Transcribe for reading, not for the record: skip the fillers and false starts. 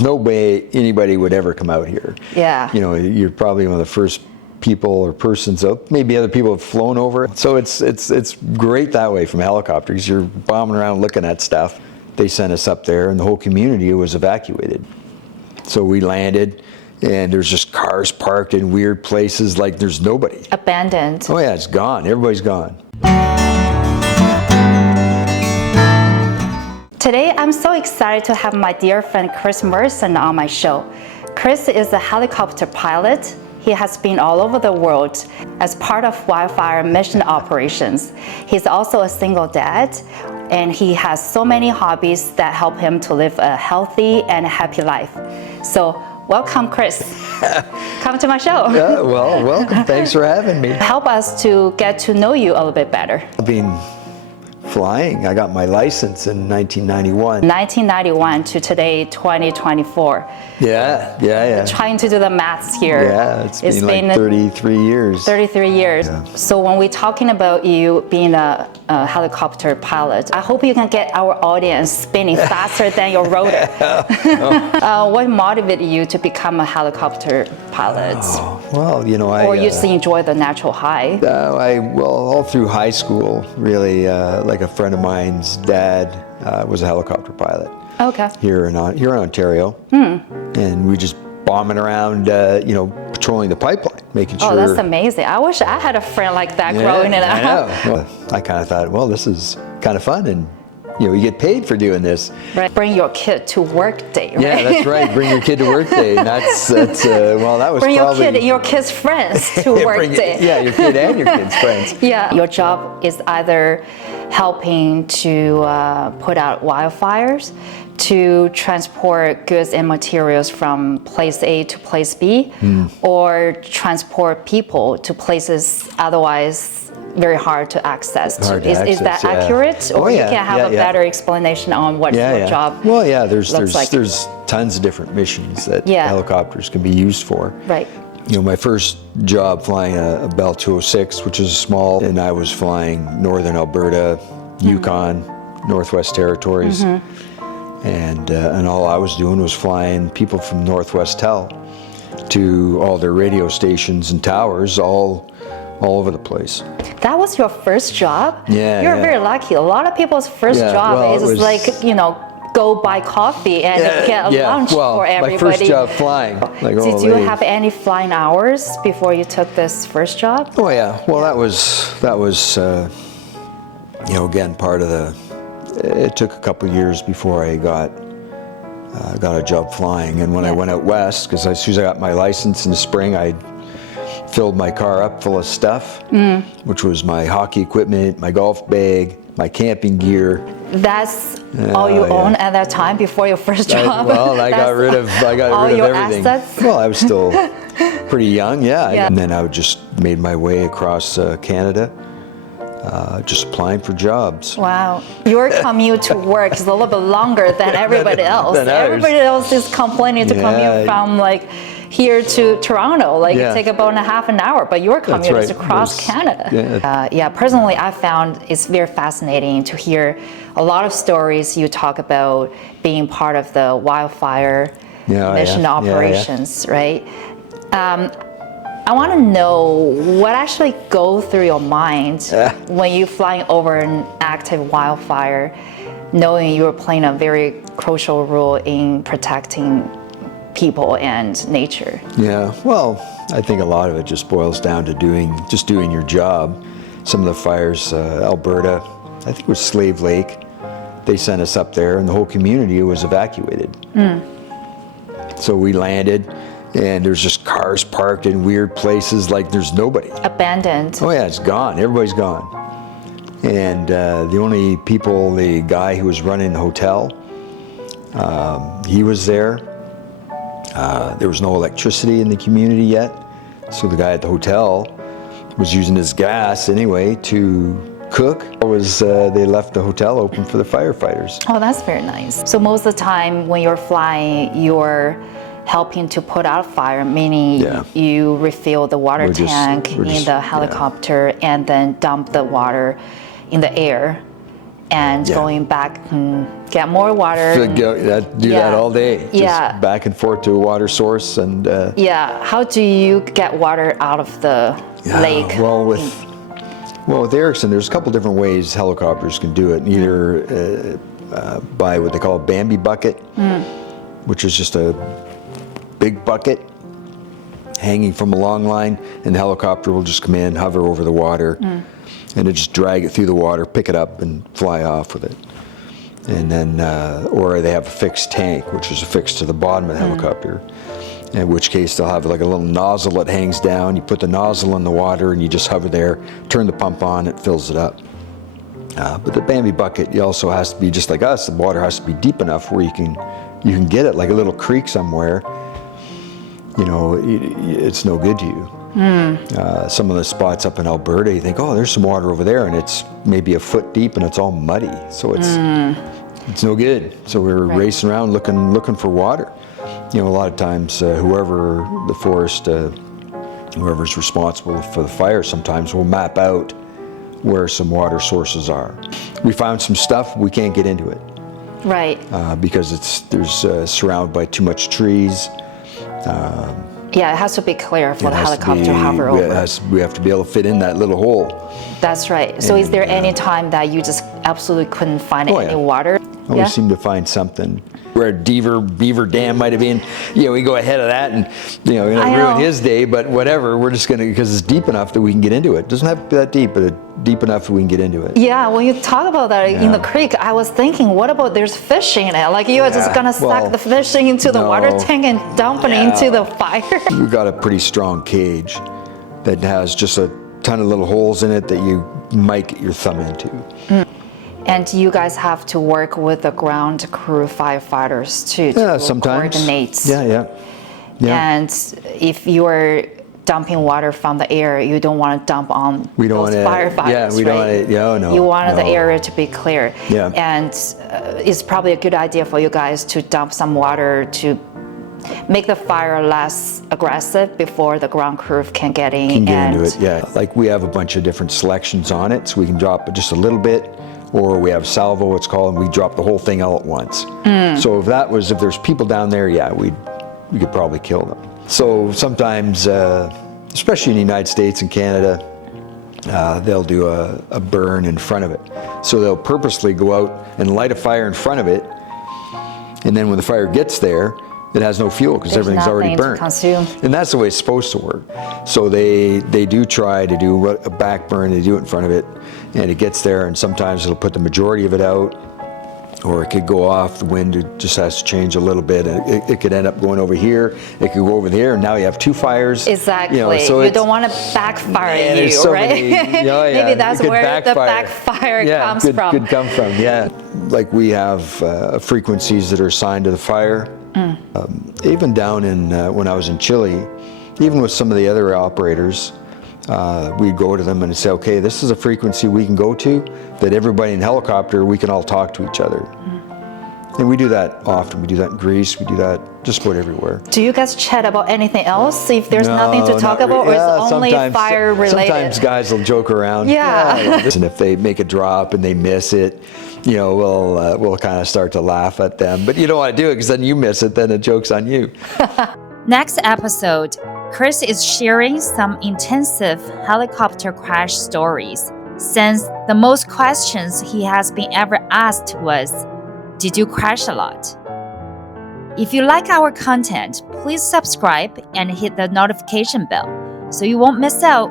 No way anybody would ever come out here. Yeah. You know, you're probably one of the first people or persons out. Maybe other people have flown over it. So it's great that way from helicopters. You're bombing around looking at stuff. They sent us up there, and the whole community was evacuated. So we landed, and there's just cars parked in weird places like there's nobody. Abandoned. Oh yeah, it's gone. Everybody's gone. Today, I'm so excited to have my dear friend Chris Merson on my show. Chris is a helicopter pilot. He has been all over the world as part of wildfire mission operations. He's also a single dad, and he has so many hobbies that help him to live a healthy and happy life. So, welcome, Chris. Come to my show. Yeah, well, welcome. Thanks for having me. Help us to get to know you a little bit better. I've been flying. I got my license in 1991. 1991 to today, 2024. Yeah. Trying to do the maths here. Yeah, it's been like 33 years. 33 years. Yeah. So when we're talking about you being a helicopter pilot, I hope you can get our audience spinning faster than your rotor. What motivated you to become a helicopter pilot? Well, you know, Or you just enjoy the natural high? All through high school, really, like a friend of mine's dad was a helicopter pilot. Okay. Here in Ontario. And we just bombing around, patrolling the pipeline, making sure. Oh, that's amazing. I wish I had a friend like that growing up. I know. Well, I kind of thought, well, this is kind of fun, and you get paid for doing this. Right. Bring your kid to work day, right? Yeah, that's right. Bring your kid to work day. And that was Bring probably... your kid and your kid's friends to work day. Yeah, your kid and your kid's friends. Yeah. Your job is either helping to put out wildfires, to transport goods and materials from place A to place B, or transport people to places otherwise very hard to access. Is that accurate? Or you can have a better explanation on what your job Well, yeah, there's like. tons of different missions that helicopters can be used for. Right. You know, my first job flying a Bell 206, which is small, and I was flying northern Alberta, Yukon, Northwest Territories. And all I was doing was flying people from Northwest Tel to all their radio stations and towers all over the place. That was your first job? Yeah. You're very lucky. A lot of people's first job is go buy coffee and get a lunch for everybody. My first job flying. Did you have any flying hours before you took this first job? Oh yeah. Well, that was again part of the. It took a couple years before I got a job flying, and when I went out west, because as soon as I got my license in the spring, I filled my car up full of stuff, which was my hockey equipment, my golf bag, my camping gear. That's all you own at that time before your first job? I got rid of everything. Assets? Well, I was still pretty young, and then I just made my way across Canada. Just applying for jobs. Wow. Your commute to work is a little bit longer than everybody else. Everybody else is complaining to commute from here to Toronto. It take about half an hour, but your commute is across Canada. Personally, I found it's very fascinating to hear a lot of stories you talk about being part of the wildfire mission operations, right? I want to know what actually goes through your mind when you're flying over an active wildfire, knowing you're playing a very crucial role in protecting people and nature. Yeah, well, I think a lot of it just boils down to doing your job. Some of the fires, Alberta, I think it was Slave Lake, they sent us up there, and the whole community was evacuated. So we landed. And there's just cars parked in weird places like there's nobody. Abandoned. Oh yeah, it's gone. Everybody's gone. And the only people, the guy who was running the hotel, he was there. There was no electricity in the community yet. So the guy at the hotel was using his gas anyway to cook. They left the hotel open for the firefighters. Oh, that's very nice. So most of the time when you're flying, you're helping to put out fire, meaning you refill the water tank in the helicopter and then dump the water in the air. and going back and get more water. Do that all day. Just back and forth to a water source. And how do you get water out of the lake? Well, with Erickson, there's a couple different ways helicopters can do it. Either by what they call a Bambi bucket, which is just a big bucket hanging from a long line, and the helicopter will just come in, hover over the water, and it just drag it through the water, pick it up, and fly off with it. And then, or they have a fixed tank, which is affixed to the bottom of the helicopter. In which case they'll have like a little nozzle that hangs down. You put the nozzle in the water and you just hover there, turn the pump on, it fills it up. But the Bambi bucket, you also has to be just like us. The water has to be deep enough where you can get it, like a little creek somewhere. You know, it's no good to you. Some of the spots up in Alberta, you think, oh, there's some water over there, and it's maybe a foot deep and it's all muddy, so it's no good. So we're racing around looking for water. You know, a lot of times, whoever the forest, whoever's responsible for the fire, sometimes will map out where some water sources are. We found some stuff, we can't get into it. Right. Because there's surrounded by too much trees. It has to be clear for the helicopter to hover over. We have to be able to fit in that little hole. That's right. So is there any time that you just absolutely couldn't find any water? Always seem to find something. Where Beaver Dam might have been, you know, we go ahead of that and, you know, ruin his day, but whatever, we're just going to, because it's deep enough that we can get into it. It doesn't have to be that deep, but it's deep enough that we can get into it. Yeah, when you talk about that in the creek, I was thinking, what about there's fishing in it? Like you are just going to suck the fishing into the water tank and dump it into the fire? We've got a pretty strong cage that has just a ton of little holes in it that you might get your thumb into. And you guys have to work with the ground crew firefighters too to coordinate. Yeah. And if you're dumping water from the air, you don't want to dump on those firefighters, You want the area to be clear. Yeah. And it's probably a good idea for you guys to dump some water to make the fire less aggressive before the ground crew can get in. Can get into it, yeah. Like we have a bunch of different selections on it, so we can drop just a little bit. Or we have salvo, it's called, and we drop the whole thing all at once. So if there's people down there, we could probably kill them. So sometimes, especially in the United States and Canada, they'll do a burn in front of it. So they'll purposely go out and light a fire in front of it, and then when the fire gets there, it has no fuel because everything's already burnt. And that's the way it's supposed to work. So they do try to do a back burn, they do it in front of it, and it gets there, and sometimes it'll put the majority of it out, or it could go off, the wind just has to change a little bit, and it could end up going over here, it could go over there, and now you have two fires. Exactly, you don't want to backfire right? Maybe that's where the backfire comes from. Could come from, Like we have frequencies that are assigned to the fire. Even down in, when I was in Chile, even with some of the other operators, we'd go to them and say, okay, this is a frequency we can go to, that everybody in the helicopter, we can all talk to each other. And we do that often. We do that in Greece, we do that just about everywhere. Do you guys chat about anything else if there's nothing to talk about, or is it only fire related? Sometimes guys will joke around. And if they make a drop and they miss it, you know, we'll kind of start to laugh at them. But you don't want to do it because then you miss it, then the joke's on you. Next episode, Chris is sharing some intensive helicopter crash stories, since the most questions he has been ever asked was, did you crash a lot? If you like our content, please subscribe and hit the notification bell so you won't miss out